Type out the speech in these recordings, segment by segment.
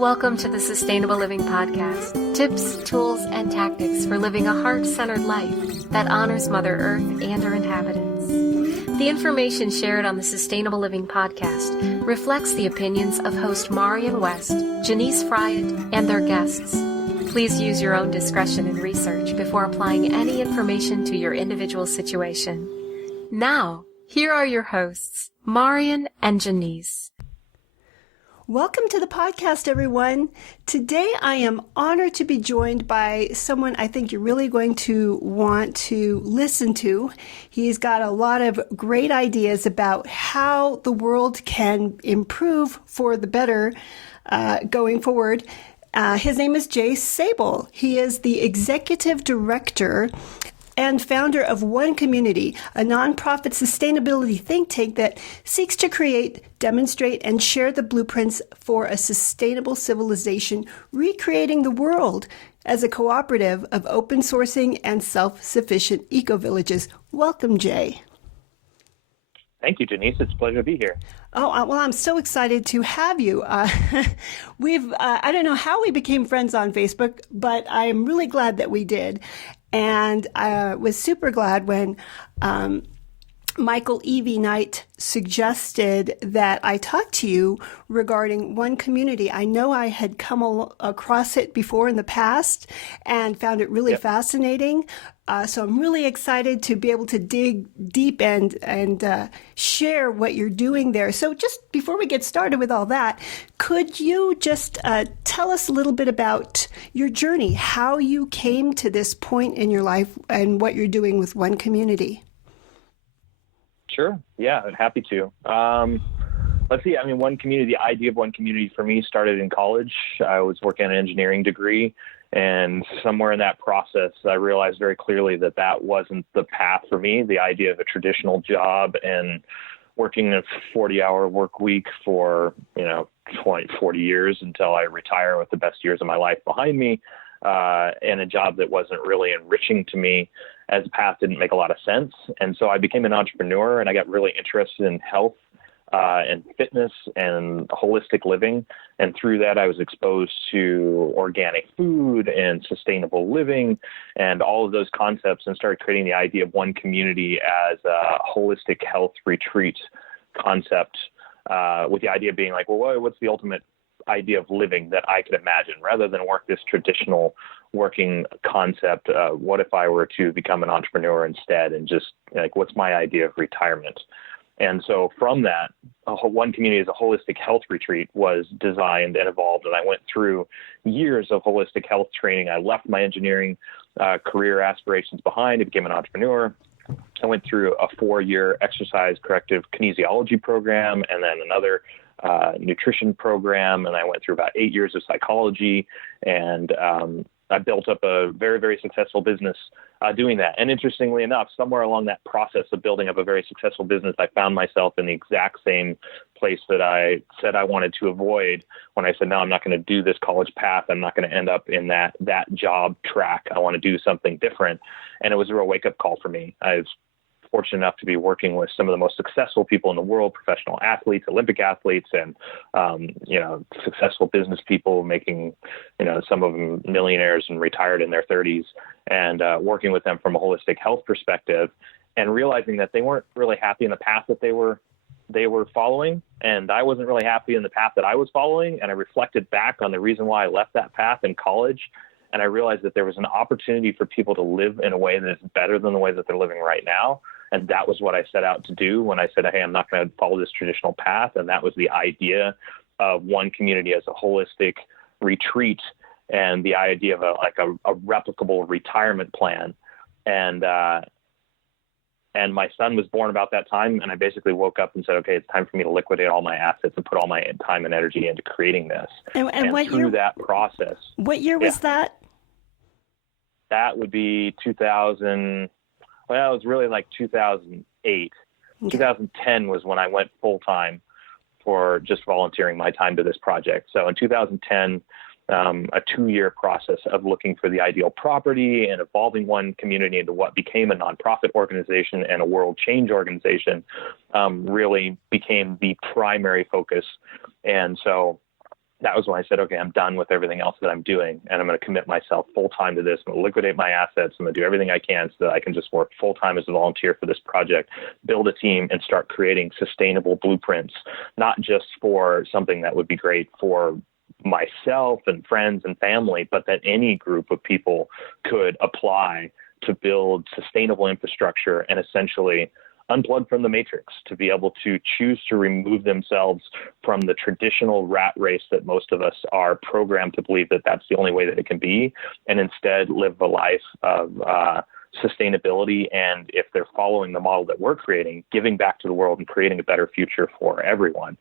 Welcome to the Sustainable Living Podcast. Tips, tools, and tactics for living a heart-centered life that honors Mother Earth and her inhabitants. The information shared on the Sustainable Living Podcast reflects the opinions of host Marian West, Janice Friant, and their guests. Please use your own discretion in research before applying any information to your individual situation. Now, here are your hosts, Marian and Janice. Welcome to the podcast, everyone. Today, I am honored to be joined by someone I think you're really going to want to listen to. He's got a lot of great ideas about how the world can improve for the better going forward. His name is Jae Sabol. He is the executive director and founder of One Community, a nonprofit sustainability think tank that seeks to create, demonstrate, and share the blueprints for a sustainable civilization, recreating the world as a cooperative of open sourcing and self-sufficient eco-villages. Welcome, Jay. Thank you, Janice. It's a pleasure to be here. Oh, well, I'm so excited to have you. I don't know how we became friends on Facebook, but I'm really glad that we did. And I was super glad when Michael Evie Knight suggested that I talk to you regarding One Community. I know I had come across it before in the past and found it really fascinating. So I'm really excited to be able to dig deep and share what you're doing there. So just before we get started with all that, could you just tell us a little bit about your journey, how you came to this point in your life and what you're doing with One Community? Sure. Yeah, happy to. Let's see. One Community, the idea of One Community for me started in college. I was working on an engineering degree. And somewhere in that process, I realized very clearly that that wasn't the path for me. The idea of a traditional job and working a 40-hour work week for, 40 years until I retire with the best years of my life behind me, and a job that wasn't really enriching to me as a path didn't make a lot of sense. And so I became an entrepreneur, and I got really interested in health and fitness and holistic living. And through that, I was exposed to organic food and sustainable living and all of those concepts, and started creating the idea of One Community as a holistic health retreat concept, with the idea being like, well, what's the ultimate idea of living that I could imagine rather than work this traditional working concept? What if I were to become an entrepreneur instead, and just like, what's my idea of retirement? And so from that, One Community as a holistic health retreat was designed and evolved. And I went through years of holistic health training. I left my engineering career aspirations behind. I became an entrepreneur. I went through a 4-year exercise corrective kinesiology program, and then another nutrition program. And I went through about 8 years of psychology, and I built up a very, very successful business doing that. And interestingly enough, somewhere along that process of building up a very successful business, I found myself in the exact same place that I said I wanted to avoid when I said, no, I'm not going to do this college path. I'm not going to end up in that job track. I want to do something different. And it was a real wake-up call for me. I was fortunate enough to be working with some of the most successful people in the world, professional athletes, Olympic athletes, and, successful business people making, some of them millionaires and retired in their 30s, and working with them from a holistic health perspective, and realizing that they weren't really happy in the path that they were following. And I wasn't really happy in the path that I was following. And I reflected back on the reason why I left that path in college. And I realized that there was an opportunity for people to live in a way that is better than the way that they're living right now. And that was what I set out to do when I said, hey, I'm not going to follow this traditional path. And that was the idea of One Community as a holistic retreat, and the idea of a replicable retirement plan. And my son was born about that time. And I basically woke up and said, okay, it's time for me to liquidate all my assets and put all my time and energy into creating this. And what through year, that process. What year was that? That would be 2000. Well, it was really like 2008. Okay. 2010 was when I went full time for just volunteering my time to this project. So in 2010, a 2-year process of looking for the ideal property and evolving One Community into what became a nonprofit organization and a world change organization really became the primary focus. And so that was when I said, okay, I'm done with everything else that I'm doing, and I'm going to commit myself full time to this. I'm going to liquidate my assets. I'm going to do everything I can so that I can just work full time as a volunteer for this project, build a team, and start creating sustainable blueprints, not just for something that would be great for myself and friends and family, but that any group of people could apply to build sustainable infrastructure and essentially unplug from the matrix, to be able to choose to remove themselves from the traditional rat race that most of us are programmed to believe that that's the only way that it can be, and instead live a life of sustainability. And if they're following the model that we're creating, giving back to the world and creating a better future for everyone.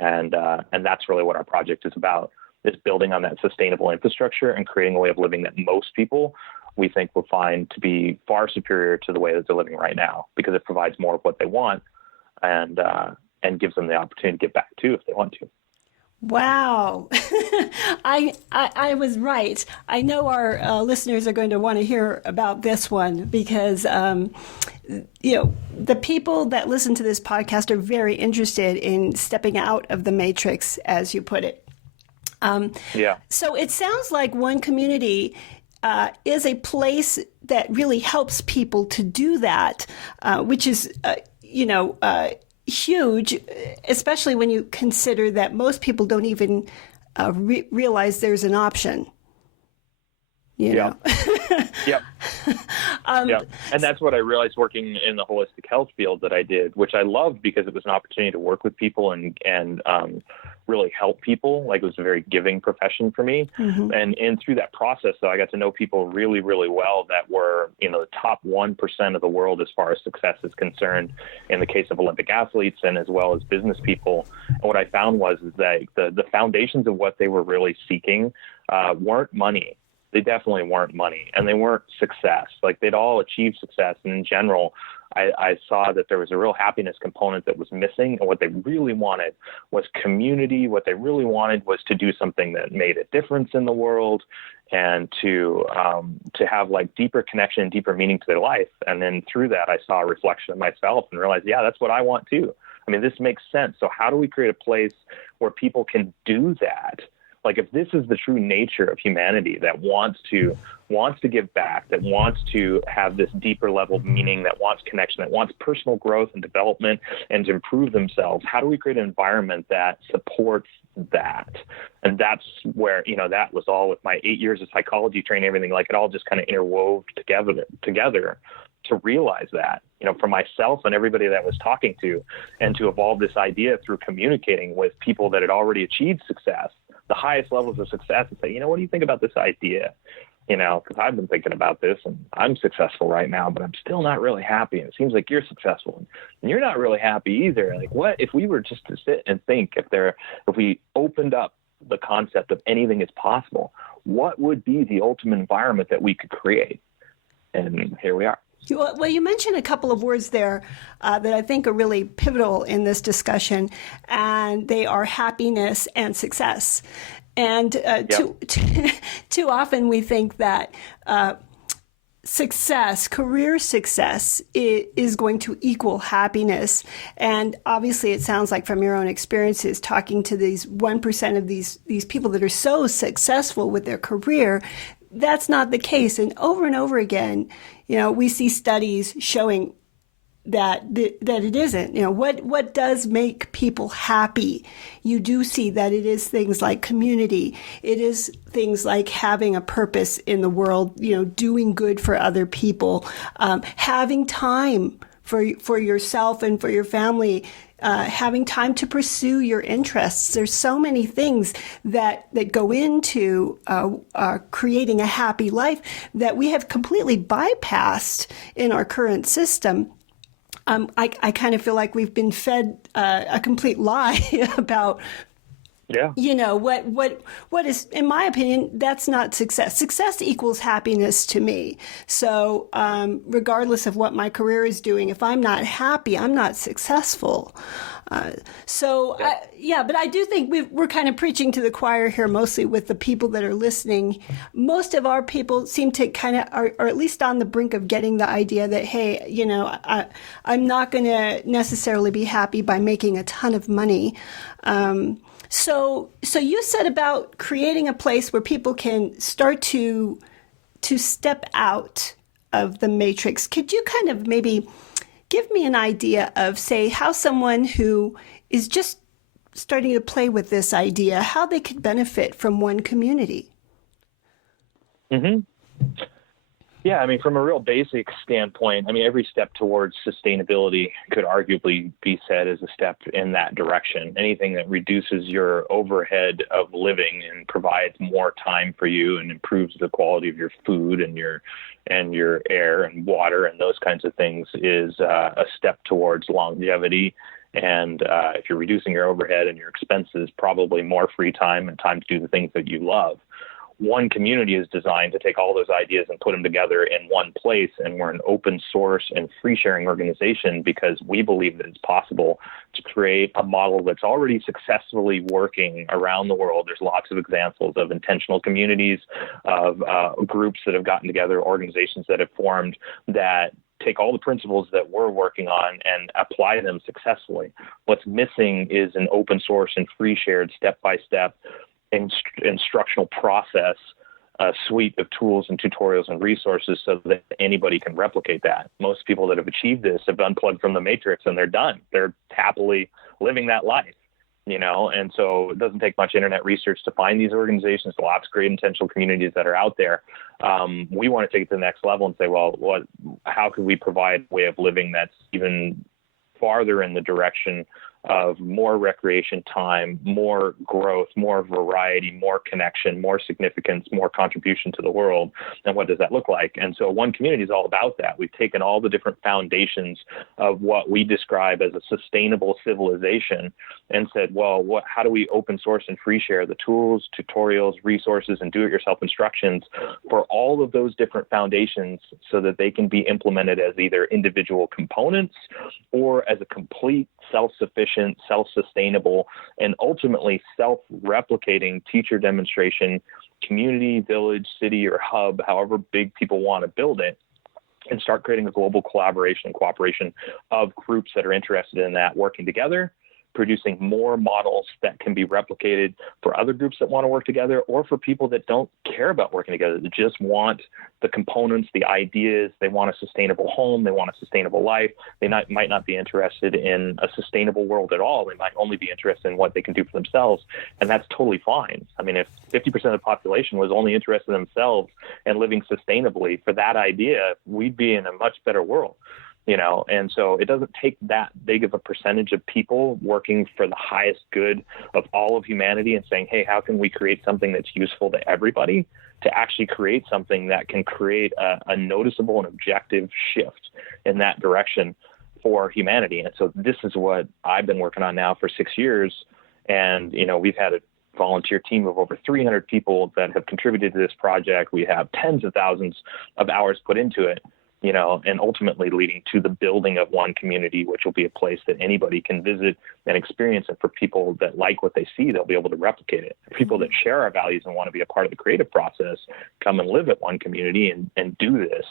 And that's really what our project is about, is building on that sustainable infrastructure and creating a way of living that most people, we think, will find to be far superior to the way that they're living right now, because it provides more of what they want and gives them the opportunity to get back too if they want to. Wow. I was right. I know our listeners are going to want to hear about this one because, the people that listen to this podcast are very interested in stepping out of the matrix, as you put it. So it sounds like One Community is a place that really helps people to do that, which is, huge, especially when you consider that most people don't even realize there's an option. Yep. Yeah. And that's what I realized working in the holistic health field that I did, which I loved because it was an opportunity to work with people and really help people. Like, it was a very giving profession for me. Mm-hmm. And through that process, though, I got to know people really, really well that were, the top 1% of the world as far as success is concerned in the case of Olympic athletes and as well as business people. And what I found was that the foundations of what they were really seeking weren't money. They definitely weren't money, and they weren't success. Like, they'd all achieved success. And in general, I saw that there was a real happiness component that was missing. And what they really wanted was community. What they really wanted was to do something that made a difference in the world, and to have like deeper connection and deeper meaning to their life. And then through that, I saw a reflection of myself and realized, yeah, that's what I want too. I mean, this makes sense. So how do we create a place where people can do that? Like, if this is the true nature of humanity, that wants to give back, that wants to have this deeper level of meaning, that wants connection, that wants personal growth and development and to improve themselves, how do we create an environment that supports that? And that's where, that was all with my 8 years of psychology training, everything, like, it all just kind of interwove together to realize that, for myself and everybody that I was talking to, and to evolve this idea through communicating with people that had already achieved success, the highest levels of success, and say, what do you think about this idea? Because I've been thinking about this and I'm successful right now, but I'm still not really happy. And it seems like you're successful and you're not really happy either. Like, what if we were just to sit and think, if we opened up the concept of anything is possible, what would be the ultimate environment that we could create? And here we are. Well, you mentioned a couple of words there that I think are really pivotal in this discussion, and they are happiness and success. And too often we think that success, career success, is going to equal happiness. And obviously, it sounds like from your own experiences, talking to these 1% of these people that are so successful with their career, that's not the case. And over again, we see studies showing that it isn't. What does make people happy? You do see that it is things like community. It is things like having a purpose in the world, doing good for other people, having time for yourself and for your family, having time to pursue your interests. There's so many things that go into creating a happy life that we have completely bypassed in our current system. I kind of feel like we've been fed a complete lie about, what is, in my opinion, that's not success. Success equals happiness to me. So regardless of what my career is doing, if I'm not happy, I'm not successful. But I do think we're kind of preaching to the choir here, mostly with the people that are listening. Most of our people seem to kind of are at least on the brink of getting the idea that, hey, I'm not going to necessarily be happy by making a ton of money. So you said about creating a place where people can start to step out of the matrix. Could you kind of maybe give me an idea of, say, how someone who is just starting to play with this idea, how they could benefit from one community? Mm-hmm. Yeah, I mean, from a real basic standpoint, I mean, every step towards sustainability could arguably be said as a step in that direction. Anything that reduces your overhead of living and provides more time for you and improves the quality of your food and your air and water and those kinds of things is a step towards longevity. And if you're reducing your overhead and your expenses, probably more free time and time to do the things that you love. One community is designed to take all those ideas and put them together in one place. And we're an open source and free sharing organization because we believe that it's possible to create a model that's already successfully working around the world. There's lots of examples of intentional communities, of groups that have gotten together, organizations that have formed that take all the principles that we're working on and apply them successfully. What's missing is an open source and free shared step-by-step instructional process, a suite of tools and tutorials and resources so that anybody can replicate that. Most people that have achieved this have unplugged from the matrix and they're done. They're happily living that life, and so it doesn't take much internet research to find these organizations. Lots of great intentional communities that are out there. We want to take it to the next level and say, well, how could we provide a way of living that's even farther in the direction of more recreation time, more growth, more variety, more connection, more significance, more contribution to the world. And what does that look like? And so One Community is all about that. We've taken all the different foundations of what we describe as a sustainable civilization and said, well, how do we open source and free share the tools, tutorials, resources, and do-it-yourself instructions for all of those different foundations so that they can be implemented as either individual components or as a complete self-sufficient, self-sustainable, and ultimately self-replicating teacher demonstration, community, village, city, or hub, however big people want to build it, and start creating a global collaboration and cooperation of groups that are interested in that working together, producing more models that can be replicated for other groups that want to work together, or for people that don't care about working together, that just want the components, the ideas. They want a sustainable home. They want a sustainable life. They might not be interested in a sustainable world at all. They might only be interested in what they can do for themselves. And that's totally fine. I mean, if 50% of the population was only interested in themselves and living sustainably for that idea, we'd be in a much better world. And so it doesn't take that big of a percentage of people working for the highest good of all of humanity and saying, hey, how can we create something that's useful to everybody, to actually create something that can create a noticeable and objective shift in that direction for humanity. And so this is what I've been working on now for 6 years. And, we've had a volunteer team of over 300 people that have contributed to this project. We have tens of thousands of hours put into it. And ultimately leading to the building of One Community, which will be a place that anybody can visit and experience. And for people that like what they see, they'll be able to replicate it. For people that share our values and want to be a part of the creative process, come and live at One Community and do this,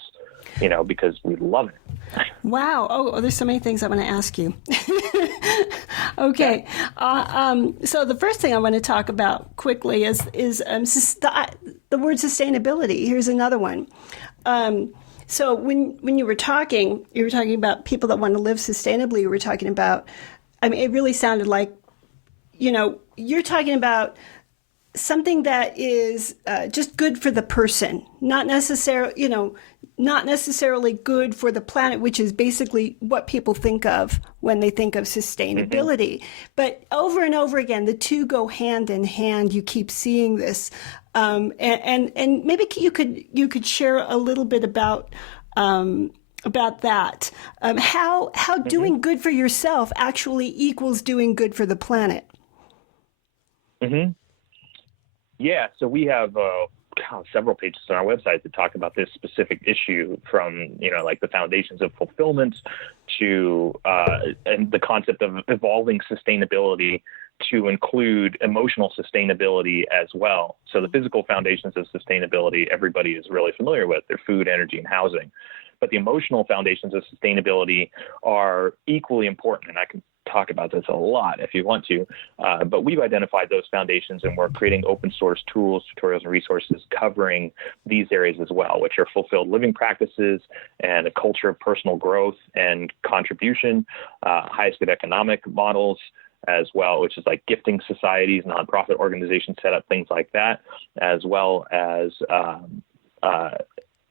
because we love it. Wow. Oh, there's so many things I want to ask you. Okay. So the first thing I want to talk about quickly is the word sustainability. Here's another one. So when you were talking about people that want to live sustainably. You were talking about, it really sounded like, you're talking about something that is just good for the person, not necessarily good for the planet, which is basically what people think of when they think of sustainability. Mm-hmm. But over and over again, the two go hand in hand. You keep seeing this, and maybe you could share a little bit about that. How mm-hmm. doing good for yourself actually equals doing good for the planet. Mm-hmm. Yeah, so we have several pages on our website that talk about this specific issue, from like the foundations of fulfillment to and the concept of evolving sustainability to include emotional sustainability as well. So the physical foundations of sustainability, everybody is really familiar with. They're food, energy, and housing. But the emotional foundations of sustainability are equally important. And I can talk about this a lot if you want to, but we've identified those foundations, and we're creating open source tools, tutorials, and resources covering these areas as well, which are fulfilled living practices and a culture of personal growth and contribution, highest good economic models as well, which is like gifting societies, nonprofit organizations set up, things like that, as well as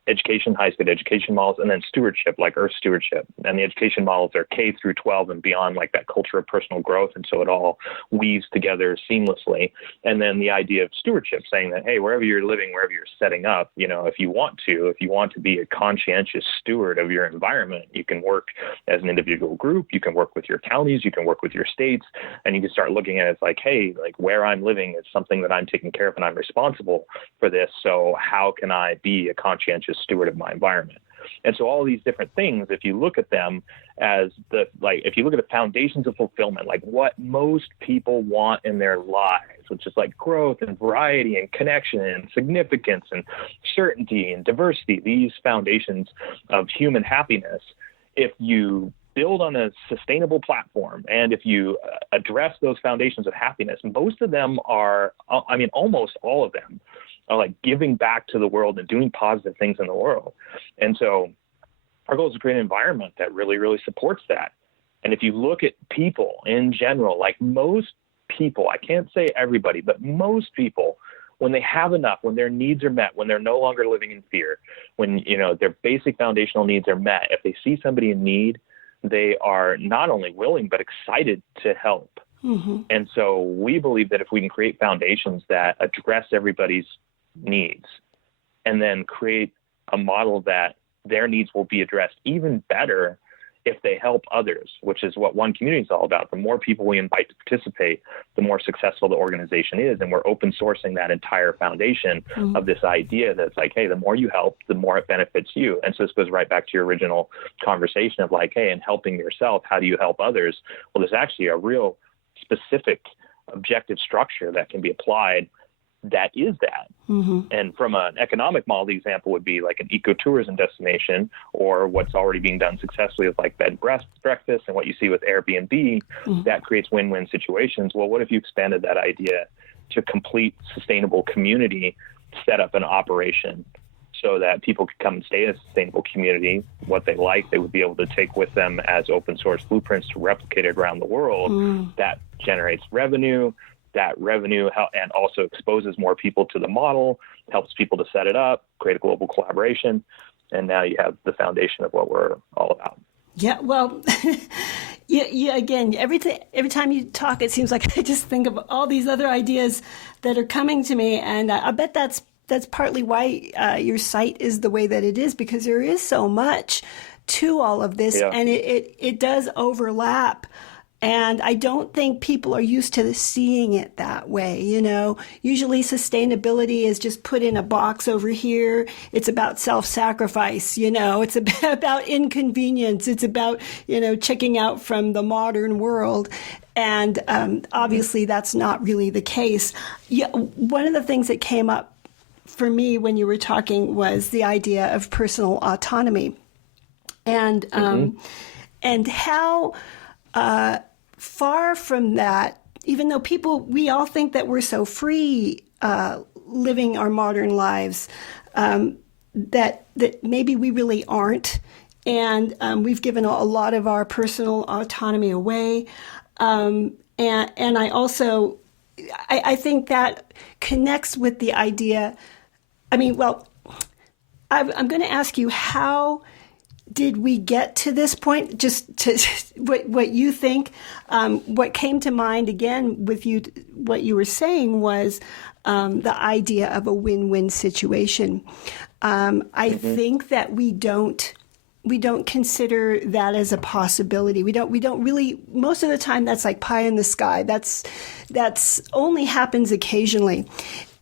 education, highest good education models, and then stewardship, like Earth stewardship. And the education models are K through 12 and beyond, like that culture of personal growth. And so it all weaves together seamlessly. And then the idea of stewardship, saying that, hey, wherever you're living, wherever you're setting up, if you want to be a conscientious steward of your environment, you can work as an individual group, you can work with your counties, you can work with your states, and you can start looking at it as like, hey, like where I'm living is something that I'm taking care of and I'm responsible for this. So how can I be a conscientious steward of my environment? And so all these different things, if you look at them as if you look at the foundations of fulfillment, like what most people want in their lives, which is like growth and variety and connection and significance and certainty and diversity, these foundations of human happiness, if you build on a sustainable platform, and if you address those foundations of happiness, most of them are, almost all of them are like giving back to the world and doing positive things in the world. And so our goal is to create an environment that really, really supports that. And if you look at people in general, like most people, I can't say everybody, but most people, when they have enough, when their needs are met, when they're no longer living in fear, when, their basic foundational needs are met, if they see somebody in need, they are not only willing, but excited to help. Mm-hmm. And so we believe that if we can create foundations that address everybody's needs, and then create a model that their needs will be addressed even better if they help others, which is what One Community is all about. The more people we invite to participate, the more successful the organization is. And we're open sourcing that entire foundation of this idea that's like, hey, the more you help, the more it benefits you. And so this goes right back to your original conversation of like, hey, in helping yourself, how do you help others? Well, there's actually a real specific objective structure that can be applied that is that. Mm-hmm. And from an economic model, the example would be like an ecotourism destination, or what's already being done successfully with like bed and breakfast, and what you see with Airbnb, that creates win-win situations. Well, what if you expanded that idea to complete sustainable community setup and operation, so that people could come and stay in a sustainable community? What they like, they would be able to take with them as open source blueprints to replicate it around the world. That generates revenue. That revenue and also exposes more people to the model, helps people to set it up, create a global collaboration. And now you have the foundation of what we're all about. Yeah, well, again, every time you talk, it seems like I just think of all these other ideas that are coming to me. And I bet that's partly why your site is the way that it is, because there is so much to all of this, and it does overlap. And I don't think people are used to seeing it that way. Usually sustainability is just put in a box over here. It's about self-sacrifice. It's about inconvenience. It's about, checking out from the modern world. And obviously that's not really the case. Yeah, one of the things that came up for me when you were talking was the idea of personal autonomy, and how far from that, even though we all think that we're so free living our modern lives, that maybe we really aren't, and we've given a lot of our personal autonomy away, and I also I think that connects with the idea. I'm going to ask you, how did we get to this point? Just to what you think. What came to mind again with you, what you were saying was the idea of a win-win situation. I think that we don't consider that as a possibility. We don't really, most of the time that's like pie in the sky. That's only happens occasionally.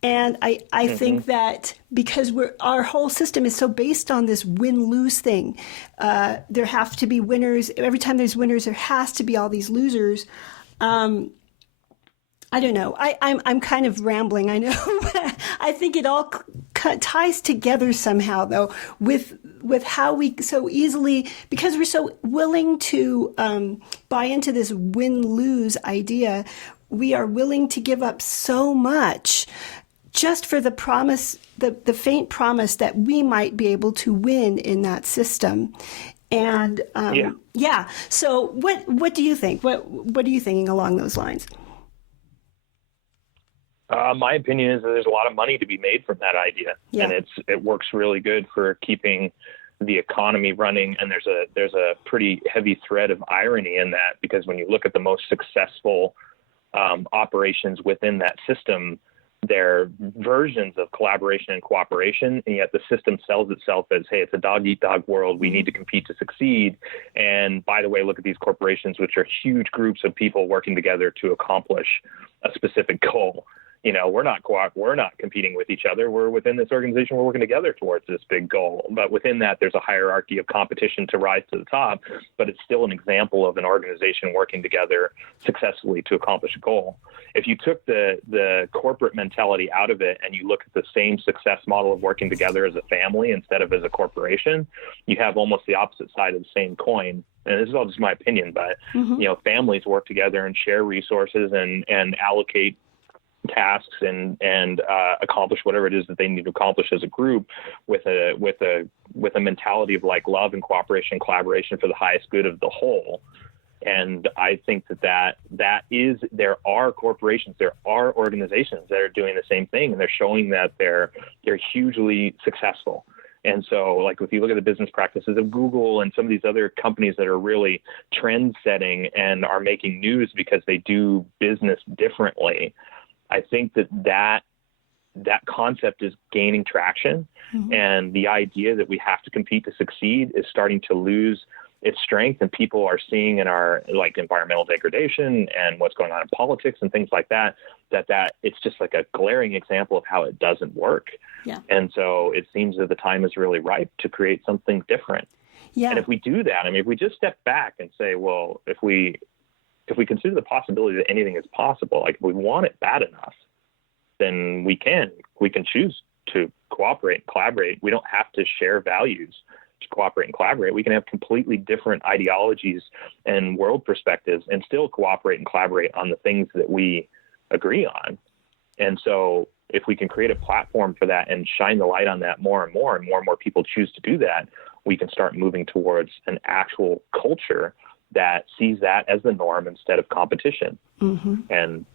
And I think that because our whole system is so based on this win-lose thing, there have to be winners. Every time there's winners, there has to be all these losers. I don't know. I'm kind of rambling, I know. I think it all ties together somehow, though, with with how we so easily, because we're so willing to buy into this win-lose idea, we are willing to give up so much just for the promise, the faint promise that we might be able to win in that system. And so what do you think? What are you thinking along those lines? My opinion is that there's a lot of money to be made from that idea, and it works really good for keeping the economy running. And there's a pretty heavy thread of irony in that, because when you look at the most successful operations within that system, they're versions of collaboration and cooperation, and yet the system sells itself as, hey, it's a dog-eat-dog world. We need to compete to succeed. And by the way, look at these corporations, which are huge groups of people working together to accomplish a specific goal. You know, we're not competing with each other. We're within this organization. We're working together towards this big goal. But within that, there's a hierarchy of competition to rise to the top. But it's still an example of an organization working together successfully to accomplish a goal. If you took the corporate mentality out of it and you look at the same success model of working together as a family instead of as a corporation, you have almost the opposite side of the same coin. And this is all just my opinion, but you know, families work together and share resources and allocate tasks and accomplish whatever it is that they need to accomplish as a group with a mentality of like love and cooperation, collaboration for the highest good of the whole. And I think that there are corporations, there are organizations that are doing the same thing, and they're showing that they're hugely successful. And so, like, if you look at the business practices of Google and some of these other companies that are really trend setting and are making news because they do business differently, I think that concept is gaining traction, and the idea that we have to compete to succeed is starting to lose its strength, and people are seeing in our like environmental degradation and what's going on in politics and things like that it's just like a glaring example of how it doesn't work. Yeah. And so it seems that the time is really ripe to create something different. Yeah. And if we do that, I mean, if we just step back and say, well, if we consider the possibility that anything is possible, like if we want it bad enough, then we can choose to cooperate and collaborate. We don't have to share values to cooperate and collaborate. We can have completely different ideologies and world perspectives and still cooperate and collaborate on the things that we agree on. And so if we can create a platform for that and shine the light on that more and more people choose to do that, we can start moving towards an actual culture that sees that as the norm instead of competition. And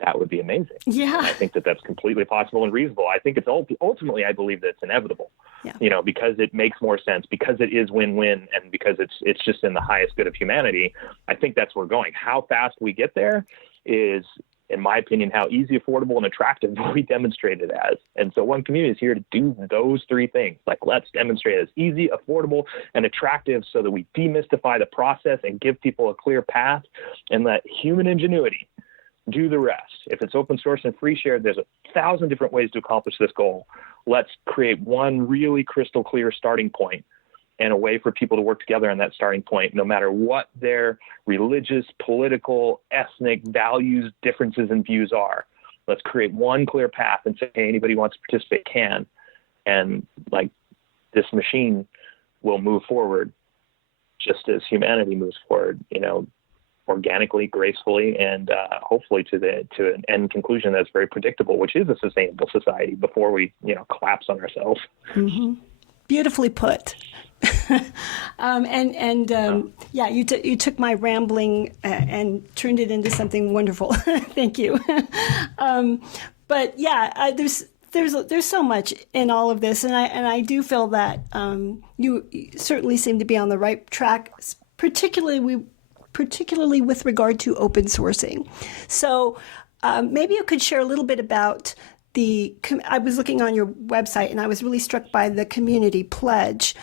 that would be amazing. Yeah. And I think that that's completely possible and reasonable. I think it's ultimately, I believe that it's inevitable, you know, because it makes more sense, because it is win-win, and because it's just in the highest good of humanity. I think that's where we're going. How fast we get there is, in my opinion, how easy, affordable, and attractive we demonstrate it as. And so One Community is here to do those three things. Like, let's demonstrate it as easy, affordable, and attractive so that we demystify the process and give people a clear path, and let human ingenuity do the rest. If it's open source and free shared, there's 1,000 different ways to accomplish this goal. Let's create one really crystal clear starting point and a way for people to work together on that starting point, no matter what their religious, political, ethnic values, differences, and views are. Let's create one clear path and say, hey, anybody who wants to participate can. And like, this machine will move forward just as humanity moves forward, you know, organically, gracefully, and hopefully to an end conclusion that's very predictable, which is a sustainable society before we, you know, collapse on ourselves. Beautifully put. Yeah, you took my rambling and turned it into something wonderful. Thank you. But yeah, there's so much in all of this, and I do feel that you certainly seem to be on the right track, particularly with regard to open sourcing. So maybe you could share a little bit about I was looking on your website, and I was really struck by the community pledge,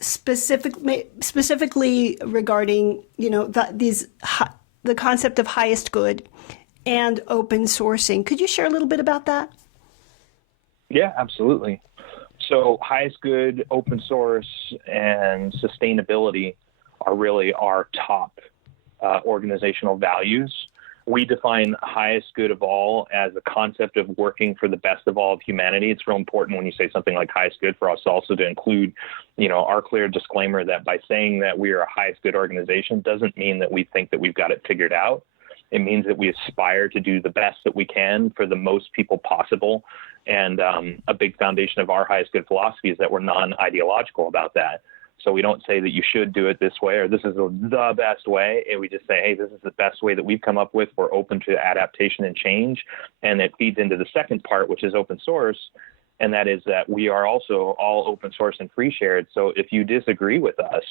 specifically regarding, you know, the concept of highest good and open sourcing. Could you share a little bit about that? Yeah, absolutely. So highest good, open source, and sustainability are really our top organizational values. we define highest good of all as a concept of working for the best of all of humanity. It's real important when you say something like highest good for us also to include, our clear disclaimer that by saying that we are a highest good organization doesn't mean that we think that we've got it figured out. It means that we aspire to do the best that we can for the most people possible. And a big foundation of our highest good philosophy is that we're non-ideological about that. So we don't say that you should do it this way or this is the best way. And we just say, hey, this is the best way that we've come up with. We're open to adaptation and change. And it feeds into the second part, which is open source. And that is that we are also all open source and free shared. So if you disagree with us,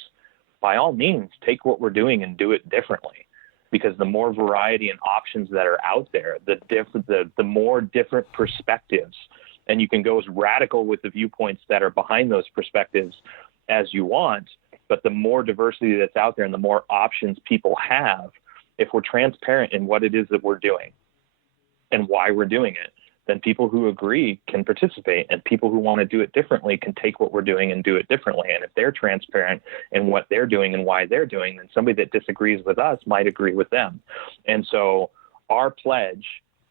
by all means, take what we're doing and do it differently. Because the more variety and options that are out there, the more different perspectives, and you can go as radical with the viewpoints that are behind those perspectives as you want, but the more diversity that's out there and the more options people have, if we're transparent in what it is that we're doing and why we're doing it, then people who agree can participate, and people who want to do it differently can take what we're doing and do it differently. And if they're transparent in what they're doing and why they're doing, then somebody that disagrees with us might agree with them. And so our pledge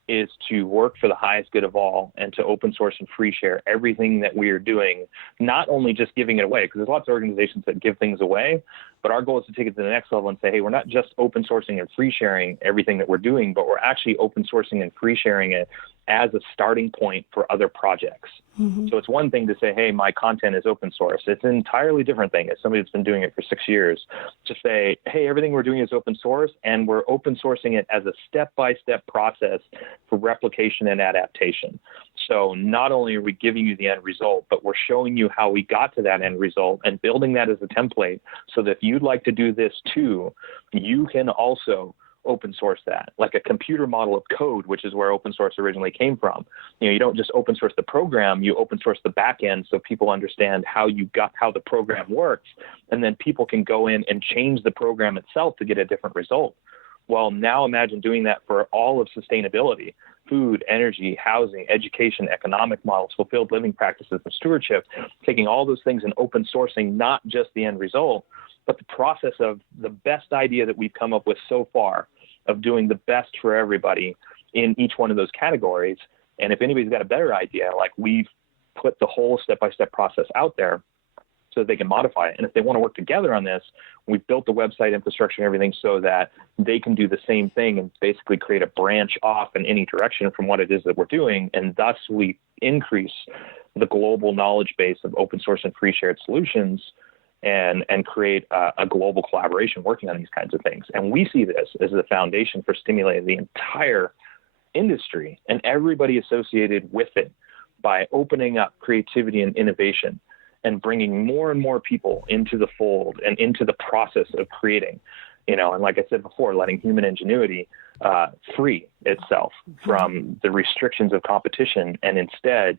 is to work for the highest good of all and to open source and free share everything that we are doing, not only just giving it away, because there's lots of organizations that give things away, but our goal is to take it to the next level and say, hey, we're not just open sourcing and free sharing everything that we're doing, but we're actually open sourcing and free sharing it as a starting point for other projects. Mm-hmm. So it's one thing to say, hey, my content is open source. It's an entirely different thing as somebody that's been doing it for 6 years to say, hey, everything we're doing is open source, and we're open sourcing it as a step-by-step process for replication and adaptation. So not only are we giving you the end result, but we're showing you how we got to that end result and building that as a template so that if you'd like to do this too, you can also open source that, like a computer model of code, which is where open source originally came from. You don't just open source the program, you open source the back end so people understand how the program works, and then people can go in and change the program itself to get a different result. Well, now imagine doing that for all of sustainability: food, energy, housing, education, economic models, fulfilled living practices, and stewardship, taking all those things and open sourcing not just the end result, but the process of the best idea that we've come up with so far of doing the best for everybody in each one of those categories. And if anybody's got a better idea, like, we've put the whole step-by-step process out there so that they can modify it. And if they want to work together on this, we've built the website infrastructure and everything so that they can do the same thing and basically create a branch off in any direction from what it is that we're doing. And thus we increase the global knowledge base of open source and free shared solutions and create a global collaboration working on these kinds of things. And we see this as the foundation for stimulating the entire industry and everybody associated with it by opening up creativity and innovation and bringing more and more people into the fold and into the process of creating, and like I said before, letting human ingenuity free itself from the restrictions of competition and instead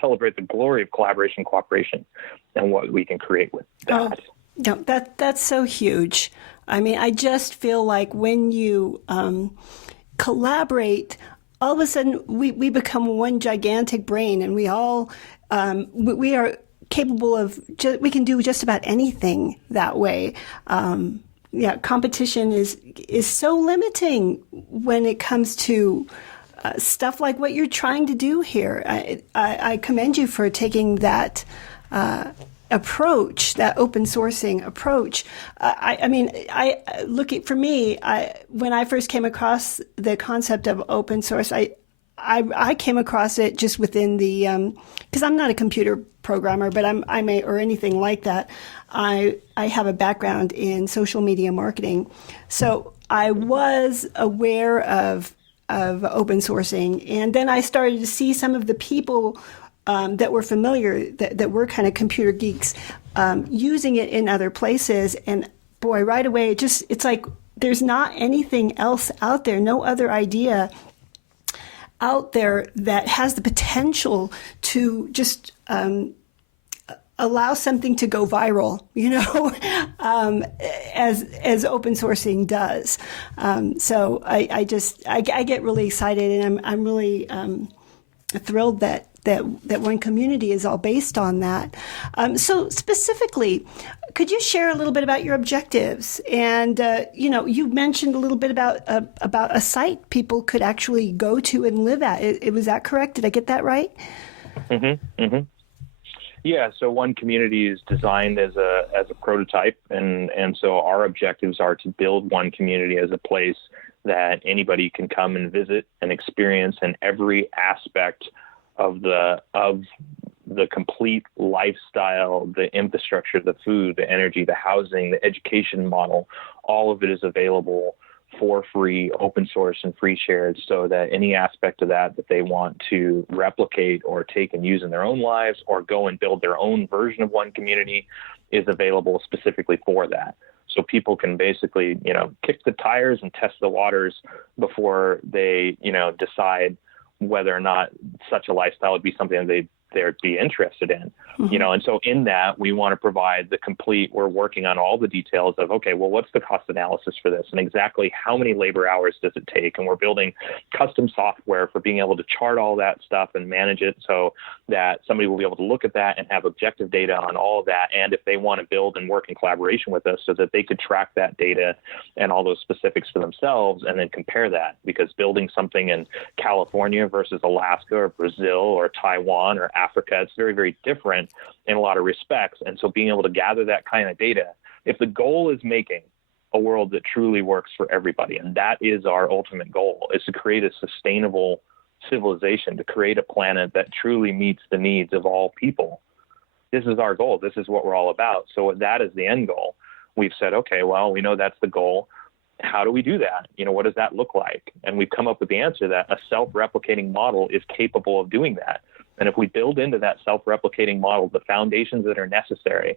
celebrate the glory of collaboration, cooperation, and what we can create with that. No, that's so huge. I mean, I just feel like when you collaborate, all of a sudden we become one gigantic brain, and we all we are capable of we can do just about anything that way. Competition is so limiting when it comes to stuff like what you're trying to do here. I commend you for taking that approach, that open sourcing approach. When I first came across the concept of open source, I came across it just within the, because I'm not a computer programmer, but or anything like that. I have a background in social media marketing. So I was aware of open sourcing. And then I started to see some of the people that were familiar, that were kind of computer geeks, using it in other places. And boy, right away, it's like there's not anything else out there, no other idea out there that has the potential to just allow something to go viral, as open sourcing does. So I get really excited, and I'm really thrilled that one community is all based on that. So specifically, could you share a little bit about your objectives? And you mentioned a little bit about a site people could actually go to and live at. Was that correct? Did I get that right? Mm-hmm. Mm-hmm. Yeah. So one community is designed as a prototype, and so our objectives are to build one community as a place that anybody can come and visit and experience in every aspect of the complete lifestyle, the infrastructure, the food, the energy, the housing, the education model. All of it is available for free, open source, and free shared, so that any aspect of that they want to replicate or take and use in their own lives, or go and build their own version of one community, is available specifically for that. So people can basically, kick the tires and test the waters before they, decide whether or not such a lifestyle would be something that they'd be interested in. Mm-hmm. And so in that, we want to provide we're working on all the details of, okay, well, what's the cost analysis for this, and exactly how many labor hours does it take? And we're building custom software for being able to chart all that stuff and manage it, so that somebody will be able to look at that and have objective data on all of that. And if they want to build and work in collaboration with us, so that they could track that data and all those specifics for themselves, and then compare that, because building something in California versus Alaska or Brazil or Taiwan or Africa, it's very, very different in a lot of respects. And so being able to gather that kind of data, if the goal is making a world that truly works for everybody, and that is our ultimate goal, is to create a sustainable civilization, to create a planet that truly meets the needs of all people. This is our goal. This is what we're all about. So that is the end goal. We've said, okay, well, we know that's the goal. How do we do that? What does that look like? And we've come up with the answer that a self-replicating model is capable of doing that. And if we build into that self-replicating model the foundations that are necessary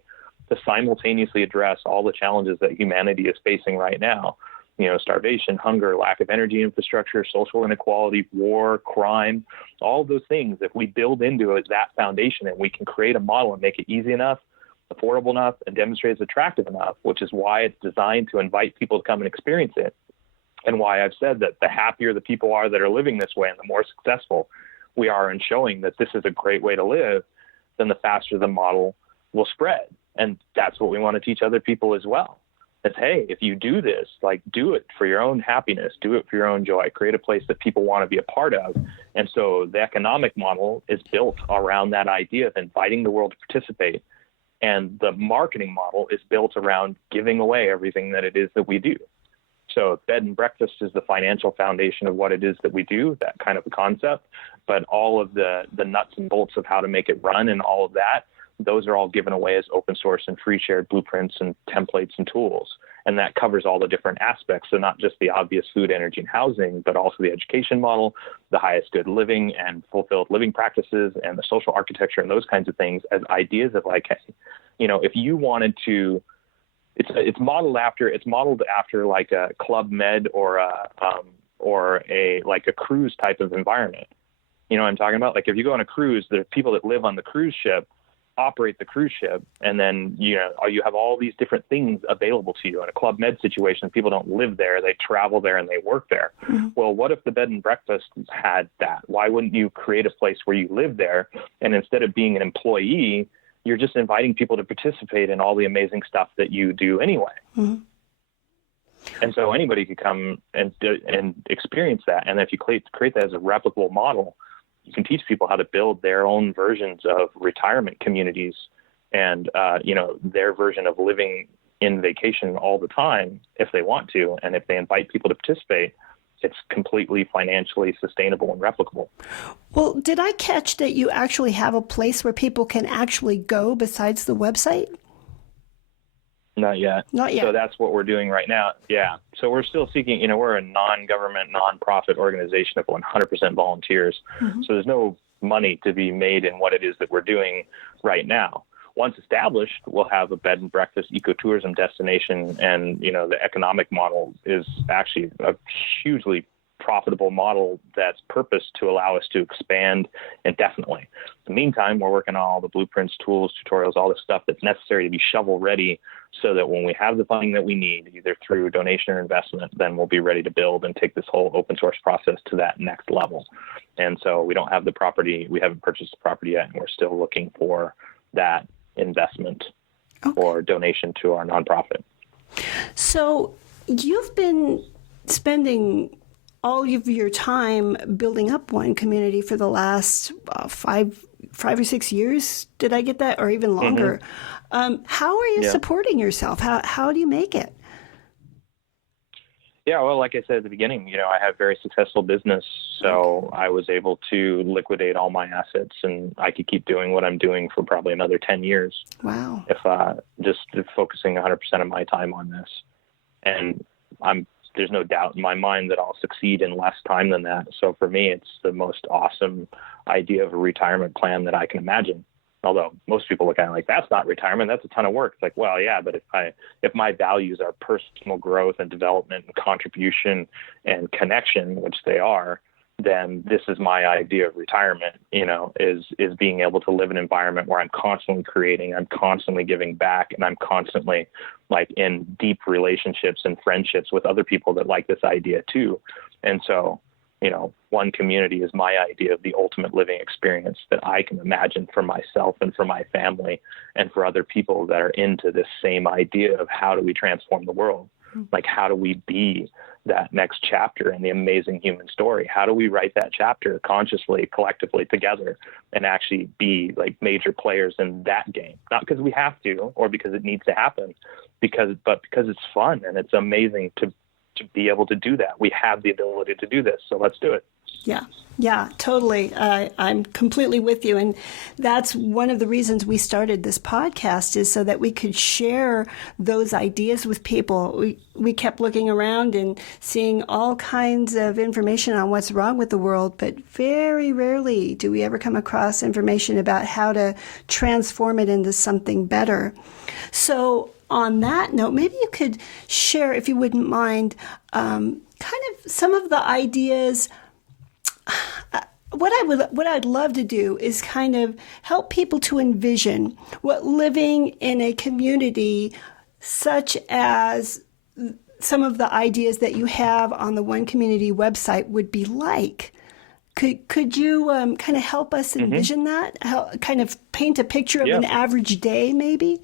to simultaneously address all the challenges that humanity is facing right now, starvation, hunger, lack of energy infrastructure, social inequality, war, crime, all of those things, if we build into it that foundation, and we can create a model and make it easy enough, affordable enough, and demonstrate it's attractive enough, which is why it's designed to invite people to come and experience it, and why I've said that the happier the people are that are living this way and the more successful we are in showing that this is a great way to live, then the faster the model will spread. And that's what we want to teach other people as well. It's, hey, if you do this, do it for your own happiness, do it for your own joy, create a place that people want to be a part of. And so the economic model is built around that idea of inviting the world to participate. And the marketing model is built around giving away everything that it is that we do. So bed and breakfast is the financial foundation of what it is that we do, that kind of a concept. But all of the nuts and bolts of how to make it run and all of that, those are all given away as open source and free shared blueprints and templates and tools. And that covers all the different aspects. So not just the obvious food, energy, and housing, but also the education model, the highest good living and fulfilled living practices, and the social architecture and those kinds of things, as ideas of if you wanted to, it's modeled after like a Club Med or a cruise type of environment. You know what I'm talking about? Like if you go on a cruise, the people that live on the cruise ship operate the cruise ship, and then you have all these different things available to you. In a Club Med situation, people don't live there, they travel there and they work there. Mm-hmm. Well, what if the bed and breakfast had that? Why wouldn't you create a place where you live there, and instead of being an employee, you're just inviting people to participate in all the amazing stuff that you do anyway? Mm-hmm. And so anybody could come and experience that. And if you create that as a replicable model, you can teach people how to build their own versions of retirement communities and, their version of living in vacation all the time if they want to. And if they invite people to participate, it's completely financially sustainable and replicable. Well, did I catch that you actually have a place where people can actually go besides the website? Not yet. So that's what we're doing right now. Yeah. So we're still seeking, we're a non-government, non-profit organization of 100% volunteers. Mm-hmm. So there's no money to be made in what it is that we're doing right now. Once established, we'll have a bed and breakfast ecotourism destination. And, the economic model is actually a hugely profitable model that's purposed to allow us to expand indefinitely. the meantime, we're working on all the blueprints, tools, tutorials, all the stuff that's necessary to be shovel ready so that when we have the funding that we need, either through donation or investment, then we'll be ready to build and take this whole open source process to that next level. And so we don't have the property, we haven't purchased the property yet, and we're still looking for that investment or donation to our nonprofit. So you've been spending all of your time building up one community for the last 5 or 6 years. Did I get that? Or even longer. How are you supporting yourself? How do you make it? Yeah, well, like I said at the beginning, I have very successful business, so I was able to liquidate all my assets, and I could keep doing what I'm doing for probably another 10 years. Wow. If just focusing 100% of my time on this. And there's no doubt in my mind that I'll succeed in less time than that. So for me, it's the most awesome idea of a retirement plan that I can imagine. Although most people look at it like, that's not retirement, that's a ton of work. It's like, well, yeah, but if my values are personal growth and development and contribution and connection, which they are, then this is my idea of retirement, is being able to live in an environment where I'm constantly creating, I'm constantly giving back, and I'm constantly in deep relationships and friendships with other people that like this idea too. And so, one community is my idea of the ultimate living experience that I can imagine for myself and for my family and for other people that are into this same idea of how do we transform the world? How do we be that next chapter in the amazing human story? How do we write that chapter consciously, collectively, together, and actually be major players in that game? Not because we have to or because it needs to happen, but because it's fun and it's amazing to be able to do that. We have the ability to do this, so let's do it. Yeah, totally. I'm completely with you. And that's one of the reasons we started this podcast, is so that we could share those ideas with people. We kept looking around and seeing all kinds of information on what's wrong with the world, but very rarely do we ever come across information about how to transform it into something better. So on that note, maybe you could share, if you wouldn't mind, kind of some of the ideas. What I'd love to do is kind of help people to envision what living in a community such as some of the ideas that you have on the One Community website would be like. Could you kind of help us envision that? Kind of paint a picture of an average day, maybe?